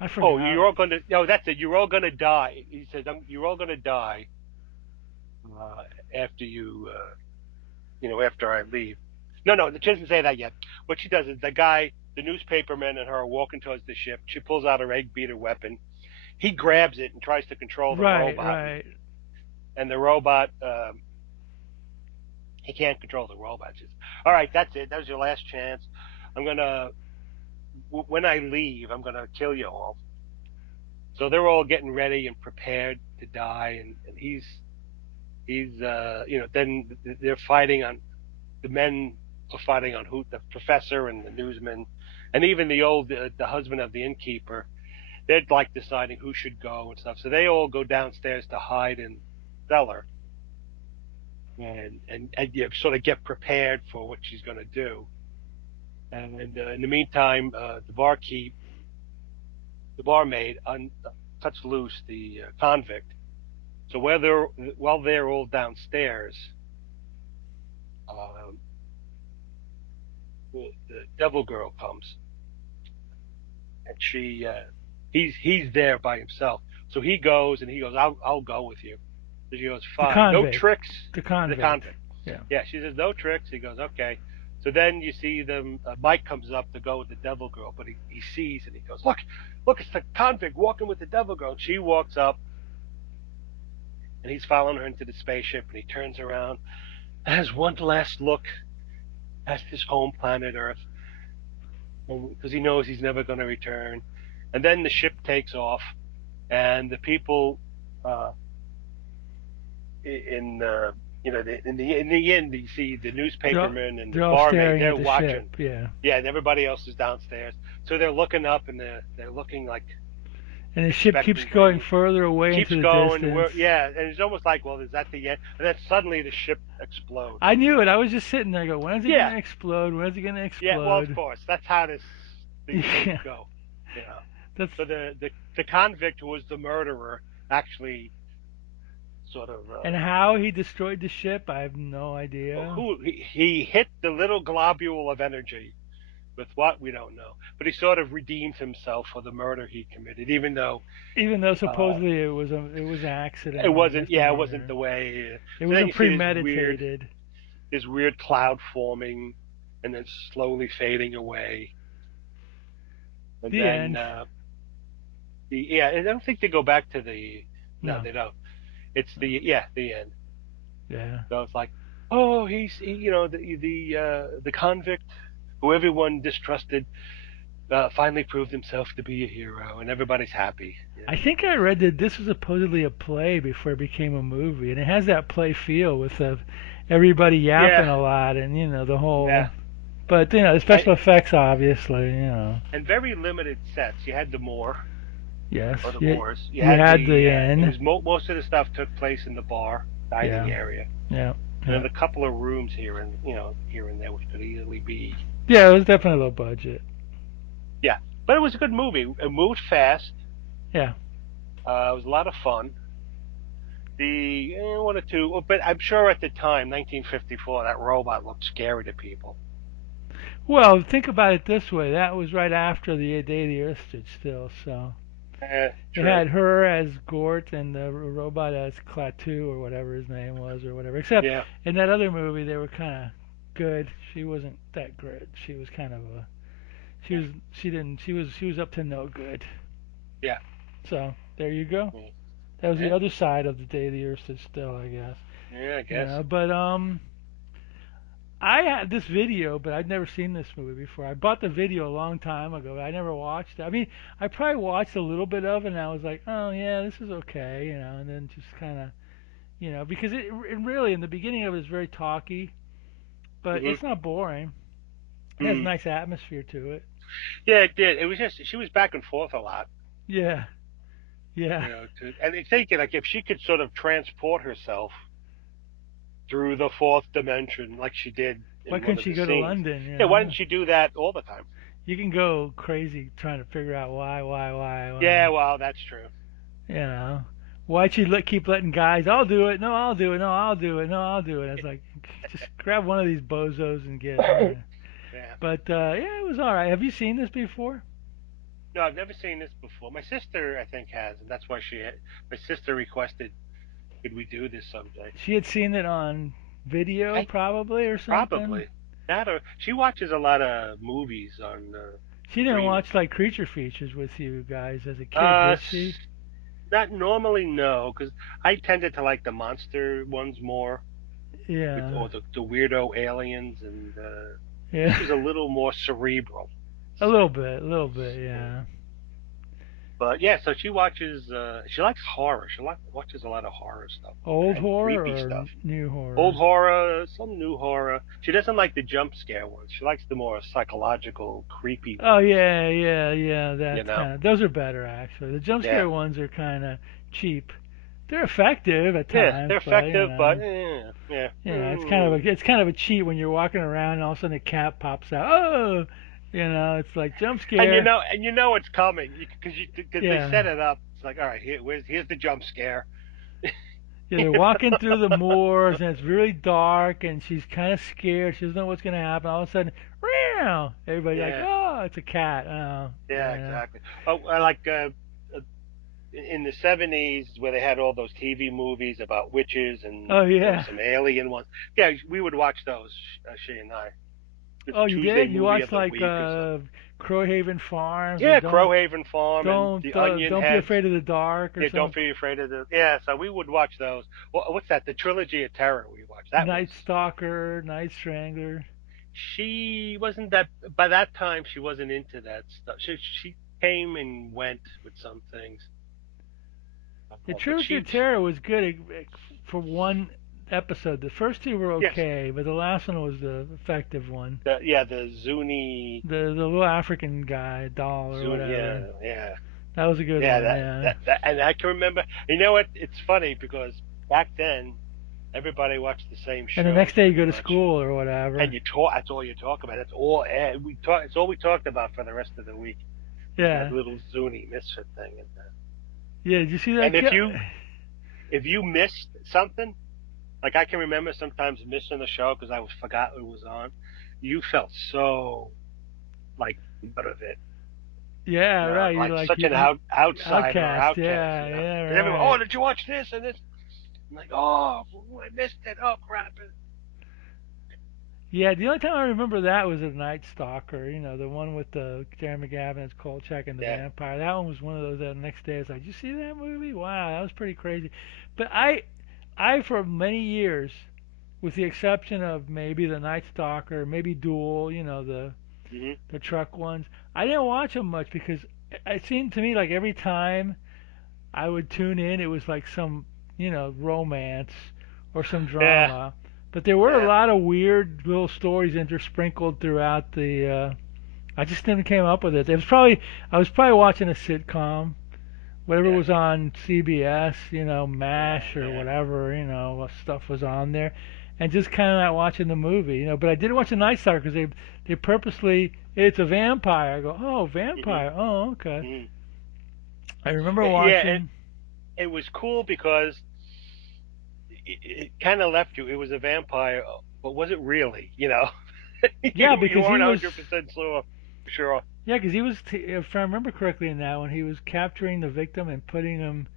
I Oh, forgot. you're all gonna. No, that's it. You're all gonna die. He says, "You're all gonna die uh, after after I leave." No, no, she doesn't say that yet. What she does is the newspaperman and her are walking towards the ship. She pulls out her egg beater weapon. He grabs it and tries to control the Right, robot, right. and the robot, he can't control the robot. She says, "All right, that's it. That was your last chance. I'm gonna, when I leave, I'm gonna kill you all." So they're all getting ready and prepared to die, and then they're fighting on the men are fighting on who the professor and the newsman, and even the husband of the innkeeper. They're like deciding who should go and stuff. So they all go downstairs to hide in the cellar and sort of get prepared for what she's going to do. And in the meantime, the barmaid, cuts loose the convict. So while they're all downstairs, um, the devil girl comes, and he's there by himself. So he goes, "I'll go with you." So she goes, The "Fine, no convict. tricks." The The convict. convict. Yeah. Yeah, she says no tricks. He goes, "Okay." So then you see them. Mike comes up to go with the devil girl, but he sees and he goes, "Look, look, it's the convict walking with the devil girl." And she walks up, and he's following her into the spaceship, and he turns around, has one last look at his home planet Earth, because he knows he's never going to return. And then the ship takes off, and the people uh, in in the end, you see the They're all, newspaperman and the they're all barmaid. staring They're at the ship. watching. Yeah. Yeah, and everybody else is downstairs. So they're looking up, and they're looking like And the ship keeps going expectantly. further away Keeps into the going. distance. And it's almost like, well, is that the end? And then suddenly the ship explodes. I knew it. I was just sitting there going, when's it going Yeah, to explode? When's it going to yeah. Well, of explode? course, that's how these things Yeah. go. You know. That's So the convict who was the murderer actually sort of and how he destroyed the ship, I have no idea. he hit the little globule of energy with what we don't know, but he sort of redeemed himself for the murder he committed, even though Even though uh, supposedly it was an it accident, I guess wasn't. the Yeah, it wasn't murder. the way. It So then wasn't you see premeditated. this weird cloud forming, and then slowly fading away, and The then end. I don't think they go back to No, No. they don't. It's No. the end. Yeah. So it's like, oh, the convict who everyone distrusted finally proved himself to be a hero, and everybody's happy. I think I read that this was supposedly a play before it became a movie, and it has that play feel with everybody Yeah, yapping a lot, and the whole. yeah, But the and, special effects, obviously. and very limited sets. You had the Moor Yes, or the you Moors. You you had had the it inn. was most of the stuff took place in the bar dining Yeah, area, yeah, and yeah. then a couple of rooms here and there, which could easily be. Yeah, it was definitely low budget. Yeah, but it was a good movie. It moved fast. Yeah. It was a lot of fun. The one or two, but I'm sure at the time, 1954, that robot looked scary to people. Well, think about it this way. That was right after the Day the Earth stood still, so it True. had her as Gort and the robot as Klaatu or whatever his name was or whatever. Except Yeah, in that other movie, they were kind of good. She wasn't that good. She was kind of a she yeah, was she didn't she was up to no good. yeah, So there you go. yeah, That was the yeah. other side of the Day the Earth stood still, I guess. Yeah, I guess. But I had this video, but I'd never seen this movie before. I bought the video a long time ago, but I never watched it. I mean, I probably watched a little bit of it, and I was like, oh yeah, this is okay, and then just kind of, because it really in the beginning of it is very talky, but Hmm. it's not boring. It has a Mm. nice atmosphere to it. Yeah, it did. It was just she was back and forth a lot, Yeah, yeah. and I think like if she could sort of transport herself through the fourth dimension, like she did Why in one couldn't of she the go to scenes. London? Yeah, why didn't she do that all the time? You can go crazy trying to figure out Yeah, why. well, that's true. You know, why'd she keep letting guys? I'll do it. No, I'll do it. No, I'll do it. No, I'll do it. It's like, just grab one of these bozos and get. Yeah. But yeah, it was all right. Have you seen this before? No, I've never seen this before. My sister, I think, has, and that's why my sister requested, could we do this someday? She had seen it on video, I probably, or something. probably that, or she watches a lot of movies on She didn't streaming. watch like creature features with you guys as a kid, Uh, did she? not normally, no, because I tended to like the monster ones more, Yeah, or the weirdo aliens, and yeah, this was a little more cerebral. a little bit, yeah. But yeah, so she watches. She likes horror. Watches a lot of horror stuff Old and creepy horror or stuff. new Old horror? horror, some new horror. She doesn't like the jump scare ones. She likes the more psychological, creepy Oh ones. yeah. You That's know? kind of those are better actually. The jump Yeah, scare ones are kind of cheap. They're effective at yeah. times, They're but effective, but yeah. it's kind of a cheat when you're walking around and all of a sudden a cat pops out. Oh, it's like jump scare. And you know it's coming because they Yeah, set it up. It's like, all right, here's the jump scare. yeah. They're walking through the moors and it's really dark and she's kind of scared. She doesn't know what's gonna happen. All of a sudden, meow. Everybody's like, Yeah, oh, it's a cat. Oh, yeah, yeah. exactly. Oh, I like in the '70s where they had all those TV movies about witches and Oh there were yeah. some alien ones. Yeah, we would watch those. She and I. The Oh, you Tuesday did? You movie of watched the like week or something. Crowhaven Farms or Yeah, Crowhaven Farm and the Onion don't be Heads. afraid of the dark or Yeah, don't something. be afraid of the. Yeah, so we would watch those. What's that? The Trilogy of Terror. We watched. That was. Night Stalker, Night Strangler. She wasn't that. By that time, she wasn't into that stuff. She came and went with some things, The but Trilogy of Terror was good for one episode. The first two were yes, okay, but the last one was the effective one. the Zuni The little African guy, doll or Zuni. whatever. Yeah, yeah. That was a good Yeah, one. Yeah. and I can remember. You know what? It's funny because back then everybody watched the same And the shows next day you pretty go to much, school or and whatever. you talk. That's all you talk about. That's all we talk. It's all we talked about for the rest of the week was that Yeah. little Zuni misfit thing. Yeah. Did you see And that? if you missed something, like I can remember sometimes missing the show because I was forgot it was on. You felt so like out of it. Yeah. Right. You're Like like such an outsider or outcast. outcast. Yeah. Yeah. Because everyone, oh, Right. did you watch this and this? I'm like, oh, I missed it. Oh, crap. Yeah, the only time I remember that was a Night Stalker. You know, the one with the Jeremy Gavin, Kolchak, and the Yeah. vampire. That one was one of those. That next day, I was like, "Did you see that movie? Wow, that was pretty crazy." But I for many years, with the exception of maybe the Night Stalker, maybe Duel, you know, Hmm. the truck ones, I didn't watch them much because it seemed to me like every time I would tune in, it was like some, you know, romance or some Yeah. drama. But there were a Yeah. lot of weird little stories intersprinkled throughout the. I just never came up with it. It was probably I was probably watching a sitcom, whatever Yeah. was on CBS, you know, Yeah. MASH or Yeah. whatever, you know, what stuff was on there, and just kind of not watching the movie, you know. But I did watch the Night Stalker because they purposely it's a vampire. I go, oh, Hmm. vampire. Oh, okay. Hmm. I remember Yeah. And watching. it was cool because it kind of left you. It was a vampire, but was it really? Yeah, You because he weren't was 100% sure. Yeah, because he was, if I remember correctly in that one, he was capturing the victim and putting him,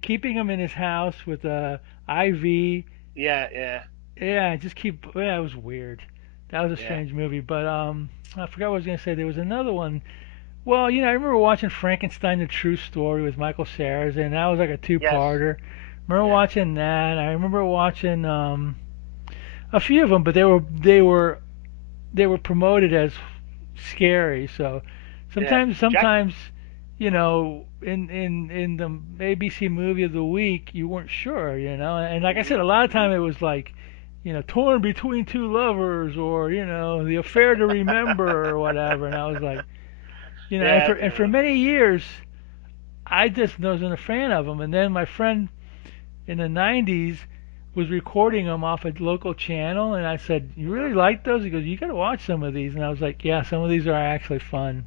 keeping him in his house with a IV. Yeah. Yeah. Yeah, just keep. Yeah, it was weird. That was a Yeah. strange movie, but I forgot what I was gonna say. There was another one. Well, you know, I remember watching Frankenstein: The True Story with Michael Cera, and that was like a Yes. two-parter. Remember Yeah. watching that. I remember watching a few of them, but they were promoted as scary. So Yeah. Jack. sometimes, you know, in the ABC movie of the week, you weren't sure, you know. And like I Hmm. said, a lot of Hmm. time it was like, you know, torn between two lovers, or you know, the affair to remember, or whatever. And I was like, you know, Yeah. and for many years, I just wasn't a fan of them. And then my friend in the 90s was recording them off a local channel, and I said, "You Uh-huh. really like those?" He goes, "You got to watch some of these." And I was like, "Yeah, some of these are actually fun.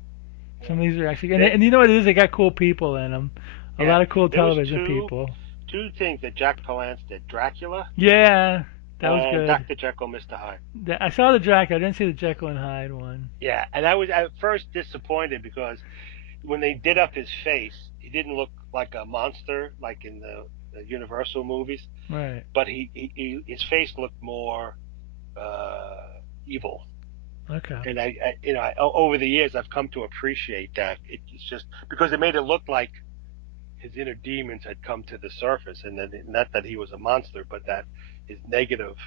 Yeah. Some of these are actually, There, and you know what it is? They got cool people in them, a yeah. lot of cool There was television people." two things that Jack Palance did: Dracula Yeah, that was and good. Dr. Jekyll, Mr. Hyde. I saw the Dracula. I didn't see the Jekyll and Hyde one. Yeah, and I was at first disappointed because when they did up his face, he didn't look like a monster like in the Universal movies, Right. but his face looked more uh, evil. Okay. And over the years, I've come to appreciate that. It's just because it made it look like his inner demons had come to the surface, and then not that he was a monster, but that his negative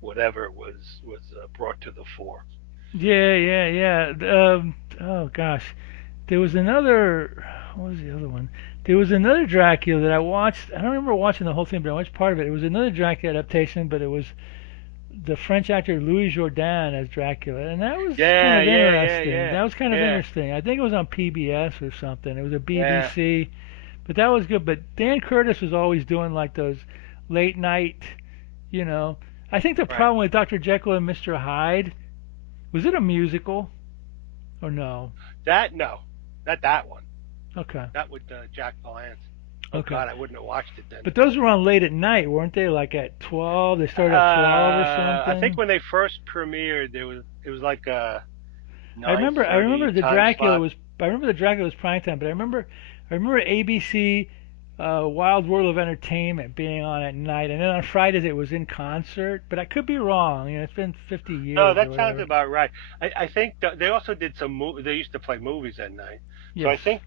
whatever was brought to the fore. Yeah, yeah, yeah. Oh gosh, there was another. What was the other one? There was another Dracula that I watched. I don't remember watching the whole thing, but I watched part of it. It was another Dracula adaptation, but it was the French actor Louis Jourdan as Dracula, and that was kind Yeah, of yeah, yeah, interesting. yeah, That was kind of yeah, interesting. I think it was on PBS or something. It was a yeah. BBC, but that was good. But Dan Curtis was always doing like those late night, you know. I think the Right. problem with Dr. Jekyll and Mr. Hyde was it a musical or no? That no, not that one. Okay, Not with Jack Palance. Oh okay. God, I wouldn't have watched it then But if those it. were on late at night, weren't they? Like at 12. They started at 12 or I think something. when they first premiered, it was like a I remember. I remember 9:30 the time Dracula slot. was. I remember the Dracula was prime time, but I remember ABC, Wild World of Entertainment being on at night, and then on Fridays it was in concert. But I could be wrong. You know, it's been 50 No, years or that sounds whatever. about right. I think they also did some. They used to play movies at night, so I Yes. think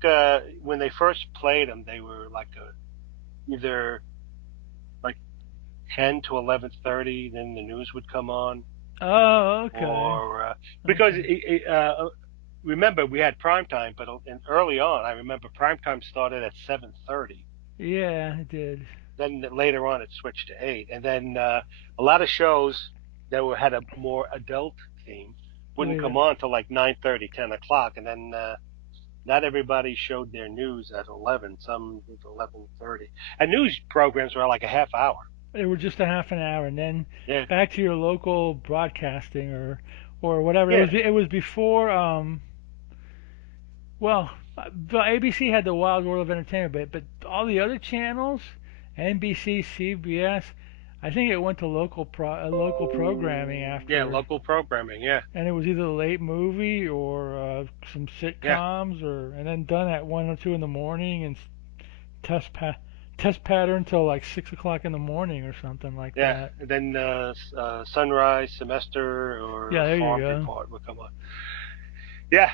when they first played them, they were like either like 10 to 11:30. Then the news would come on, Oh, okay. or because Okay. remember we had prime time, but early on, I remember prime time started at 7:30. Yeah, I did. Then later on, it switched to 8, and then a lot of shows that had a more adult theme wouldn't Wait. come on till like 9:30, 10 o'clock, and then not everybody showed their news at 11. Some was 11:30, and news programs were like a half hour. They were just a half an hour, and then Yeah, back to your local broadcasting or whatever. yeah, It was before. Well, the ABC had the Wild World of Entertainment, but all the other channels, NBC, CBS, I think it went to local programming yeah. after, Local programming. Yeah, and it was either a late movie or some yeah, sitcoms, and then done at 1 or 2 in the morning and test pa- test pattern till like 6 o'clock in the morning or something like Yeah, that. and then Sunrise, Semester, Yeah, or there you Farm go. Report would come on. Yeah,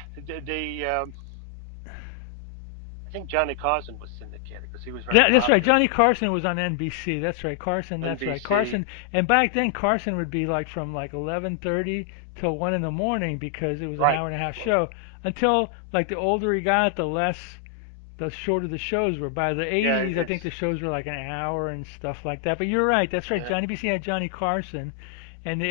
I think Johnny Carson was syndicated because he was very That's right. popular. Johnny Carson was on NBC. That's right. Carson. That's right. NBC, Carson. And back then, Carson would be like from like 11:30 till 1 in the morning because it was an right? hour and a half show. Until like the older he got, the shorter the shows were. By the Yeah, 80s, I think the it's shows were like an hour and stuff like that. But you're right. That's right. uh, Johnny BC had Johnny Carson, and the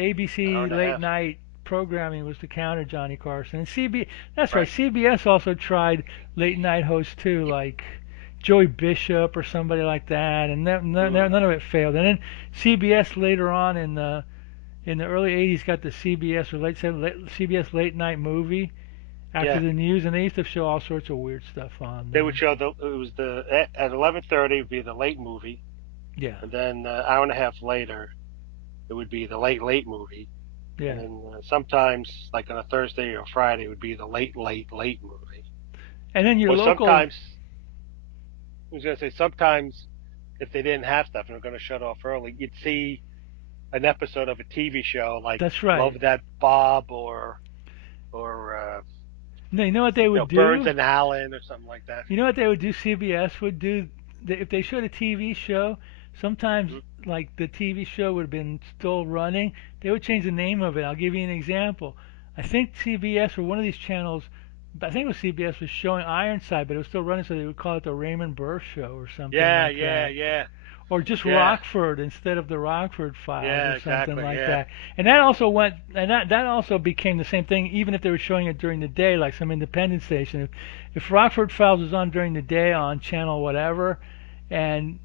hour ABC and a late half. night programming was to counter Johnny Carson. And that's right. Right. CBS also tried late night hosts too, like Joey Bishop or somebody like that, and Mm, none of it failed. And then CBS later on in the early 80s got the CBS or CBS late night movie after yeah, the news, and they used to show all sorts of weird stuff on they would there. show it was the at 11:30 would be the late movie, Yeah, and then hour and a half later it would be the late movie, and yeah. then sometimes like on a Thursday or Friday it would be the late movie. And then your Or local, sometimes I was gonna say sometimes if they didn't have stuff and they're gonna shut off early, you'd see an episode of a TV show like that's right. Love That Bob or No, you know what they would Burns do? and Allen or something like that. You know what they would do? CBS would do if they showed a TV show. Sometimes, Mhm. like the TV show would have been still running, they would change the name of it. I'll give you an example. I think CBS or one of these channels, I think it was CBS, was showing Ironside, but it was still running, so they would call it the Raymond Burr Show or something Yeah, like yeah, that, yeah, or just yeah, Rockford instead of the Rockford Files yeah, or something exactly, like yeah. that. And that also went, and that also became the same thing, even if they were showing it during the day, like some independent station. If Rockford Files was on during the day on channel whatever, and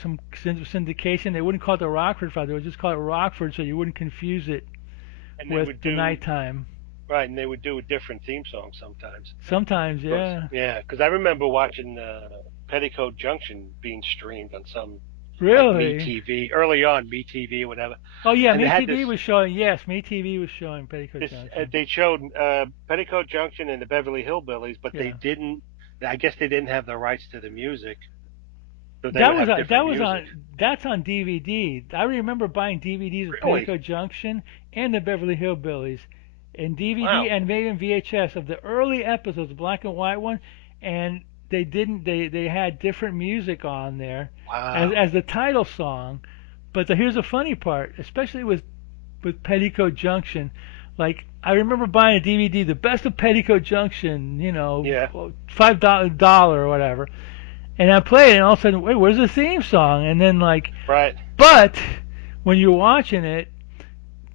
some syndication, they wouldn't call it the Rockford Files. They would just call it Rockford, so you wouldn't confuse it And they with would the do nighttime. right, and they would do a different theme song sometimes. Sometimes, Cause yeah. yeah, because I remember watching Petticoat Junction being streamed on some like Me Really? TV early on, Me TV or whatever, Oh yeah, and they had MeTV was showing. Yes, MeTV was showing Petticoat this Junction. they showed Petticoat Junction and the Beverly Hillbillies, but they Yeah. didn't. I guess they didn't have the rights to the music, so they That would was have on, different music. that's on DVD. I remember buying DVDs of Really? Petticoat Junction and the Beverly Hillbillies, and DVD Wow. and maybe in VHS of the early episodes, the black and white one, and they didn't they had different music on there as Wow. the title song. But here's the funny part, especially with Petticoat Junction. Like I remember buying a DVD, the best of Petticoat Junction, Yeah. $5 or whatever, and I played it, and all of a sudden, wait, where's the theme song? And then like, Right. but when you're watching it,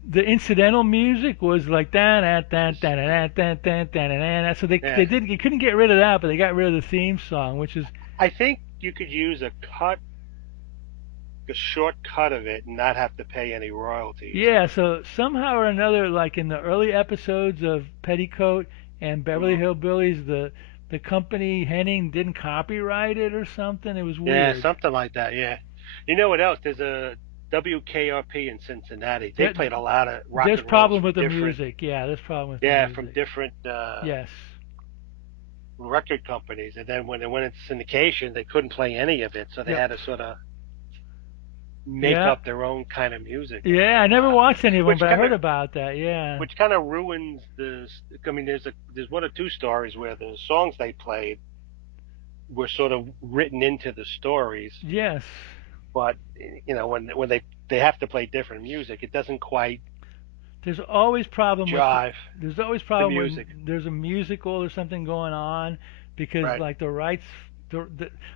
the incidental music was like that, that, It's, that, that, that, that, that, that. So yeah. you couldn't get rid of that, but they got rid of the theme song, which is I think you could use a short cut of it, and not have to pay any royalties. yeah. So somehow or another, like in the early episodes of Petticoat and Beverly Hmm. Hillbillies, the company Henning didn't copyright it or something. It was Yeah, weird. something like that. Yeah. You know what else? There's a WKRP in Cincinnati. They There, played a lot of rock there's and rolls problem from with the different, music. Yeah, there's problem with the yeah, from music. different Yes. record companies. And then when they went into syndication, they couldn't play any of it, so they Yep. had to sort of make Yeah. up their own kind of music Yeah, I a never lot, watched any of them, which but I kind of heard about that. Yeah. ruins the. I mean, there's one or two stories where the songs they played were sort of written into the stories, Yes. but when they have to play different music, it doesn't quite There's always problem with jive there's always the problem when music. there's a musical or something going on because Right, like the rights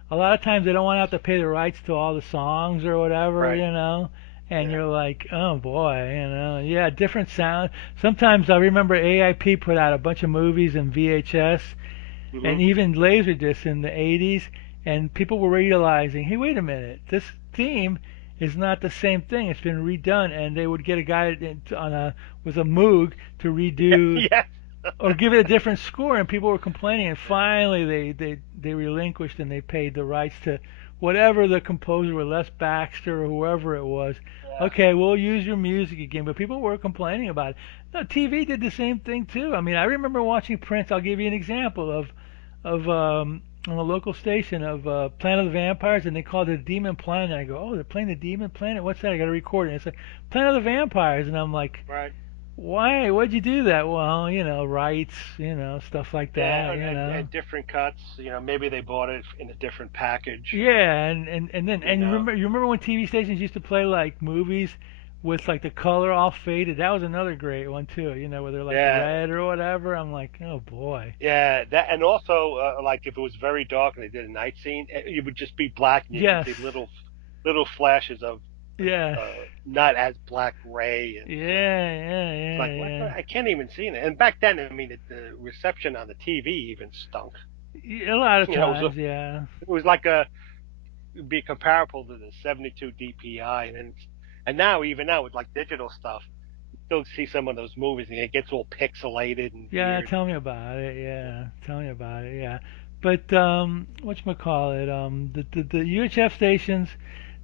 a lot of times they don't want to have to pay the rights to all the songs or whatever, right, and yeah, you're like, oh boy, yeah, different sound. Sometimes I remember AIP put out a bunch of movies in VHS hmm and even Laserdisc in the 80s, and people were realizing, hey, wait a minute, this theme is not the same thing. It's been redone, and they would get a guy on a with a Moog to yeah, redo yeah, or give it a different score, and people were complaining. And finally, they relinquished and they paid the rights to whatever the composer, or Les Baxter or whoever it was. yeah, Okay, we'll use your music again, but people were complaining about it. No, TV did the same thing too. I mean, I remember watching Prince. I'll give you an example of on the local station of Planet of the Vampires, and they called it Demon Planet. And I go, oh, they're playing the Demon Planet. What's that? I got to record it. And it's like Planet of the Vampires, and I'm like, Right. why? Why'd you do that? Well, rights, stuff like Yeah, that, and different cuts. Maybe they bought it in a different package. Yeah, and then You and know. you remember when TV stations used to play like movies with like the color all faded? That was another great one too. Where they're like Yeah, red or whatever. I'm like, oh boy. yeah. That and also like if it was very dark and they did a night scene, it would just be black and you could Yes. see little flashes of Yes. not as black gray and Yeah, yeah, it's yeah, like what yeah. I can't even see it. And back then, I mean, the reception on the TV even stunk. A lot of It was times, yeah. it was like a it'd be comparable to the 72 DPI, and now even now with like digital stuff, you still see some of those movies and it gets all pixelated and Yeah, weird. tell me about it. Yeah, tell me about it. Yeah, but whatchamacallit, the UHF stations,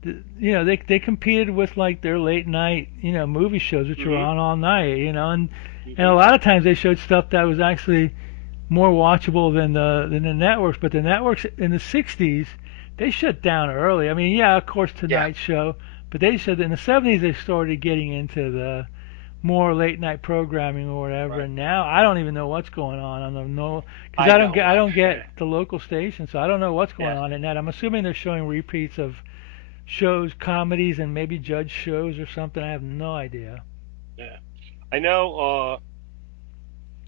they competed with like their late night, movie shows which were Hmm. on all night, and a Hmm. lot of times they showed stuff that was actually more watchable than the networks. But the networks in the '60s, they shut down early. I mean, yeah, of course, Yeah. Tonight Show, but they said in the '70s they started getting into the more late night programming or whatever. Right. And now I don't even know what's going on. I don't know because I I don't don't get I watch. don't get the local station, so I don't know what's going Yeah. on in that. I'm assuming they're showing repeats of shows, comedies, and maybe judge shows or something. I have no idea. Yeah. I know.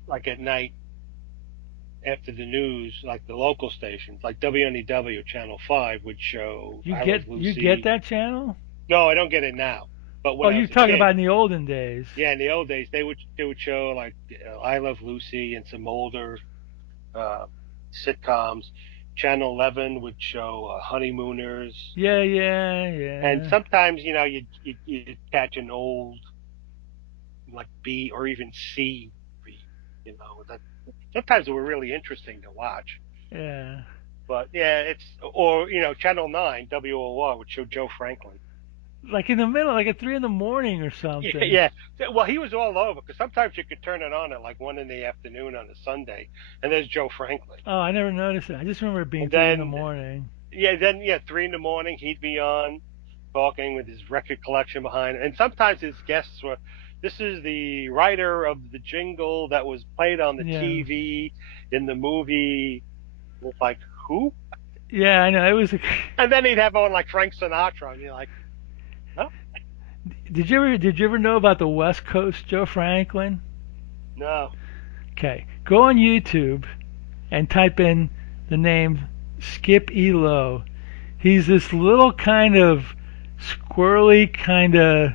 Like at night after the news, like the local stations, like WNEW Channel 5 would show You I Love get Lucy. that channel? No, I don't get it now. But Oh, when I you're was a talking kid, about in the olden days. yeah, in the old days, they would show like I Love Lucy and some older uh, sitcoms. Channel 11 would show Honeymooners, Yeah, yeah, and yeah, sometimes you'd catch an old like B or even C movie. That sometimes they were really interesting to watch. yeah. But yeah, it's or Channel 9 WOR would show Joe Franklin. Like in the middle, like at 3 in the morning or Yeah, something. yeah. Well, he was all over because sometimes you could turn it on at like 1 in the afternoon on a Sunday, and there's Joe Franklin. Oh, I never noticed it. I just remember it being And 3 in the morning. then 3 in the morning he'd be on talking with his record collection behind, and sometimes his guests were. This is the writer of the jingle that was played on the Yeah, TV in the movie. It's like who? yeah. I know it was. And then he'd have on like Frank Sinatra, and you're like, no, Did you ever know about the West Coast Joe Franklin? no. Okay, go on YouTube and type in the name Skip Elo. He's this little kind of squirrely kind of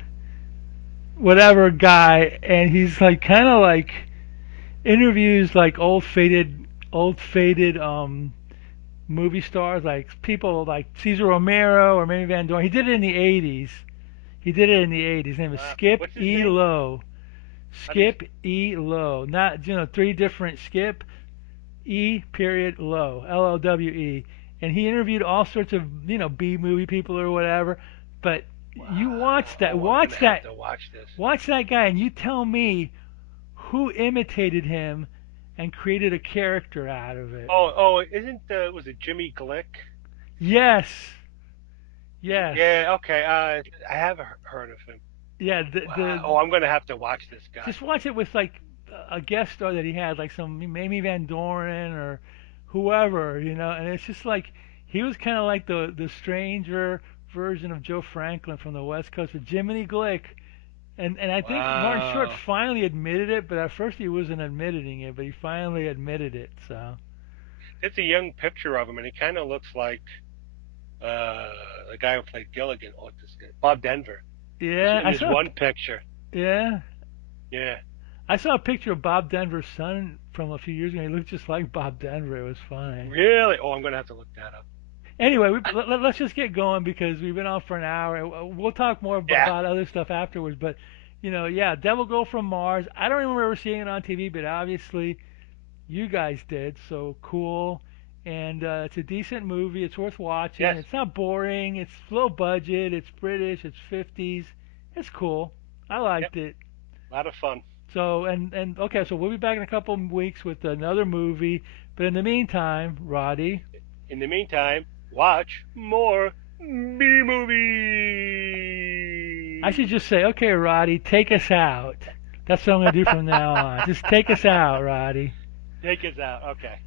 whatever guy, and he's like kind of like interviews like old faded movie stars, like people like Cesar Romero or maybe Van Dorn. He did it in the '80s. He did it in the '80s. His name is Skip What's his E. name? Lowe. How do you? Skip E. Lowe. Not three different Skip E. Period Lowe. LOWE. And he interviewed all sorts of B movie people or whatever. But you Wow. Oh, I'm gonna have to watch this. watch that guy, and you tell me who imitated him and created a character out of it. Oh, isn't was it Jimmy Glick? Yes, yes, Yeah. Okay. I have heard of him. yeah. Wow. Oh, I'm gonna have to watch this guy. Just watch it with like a guest star that he had, like some Amy Van Doren or whoever, and it's just like he was kind of like the stranger version of Joe Franklin from the West Coast with Jiminy Glick. And I think Martin Short Wow. finally admitted it, but at first he wasn't admitting it, but he finally admitted it. So It's a young picture of him, and he kind of looks like uh the guy who played Gilligan. Oh, this guy, Bob Denver. yeah, In this one picture. yeah, Yeah. I saw a picture of Bob Denver's son from a few years ago. He looked just like Bob Denver. It was funny. Really? Oh, I'm gonna have to look that up. Anyway, let's just get going because we've been on for an hour. We'll talk more Yeah. about other stuff afterwards. But yeah, Devil Girl from Mars. I don't remember seeing it on TV, but obviously you guys did. So cool. And it's a decent movie. It's worth watching. Yes. It's not boring. It's low budget. It's British. It's 50s. It's cool. I Yep. liked it. A lot of fun. So and okay, so we'll be back in a couple of weeks with another movie. But in the meantime, Roddy. In the meantime, watch more B I should movies. just say, okay, Roddy, take us out. That's what I'm going to do from now on. Just take us out, Roddy. Take us out. Okay.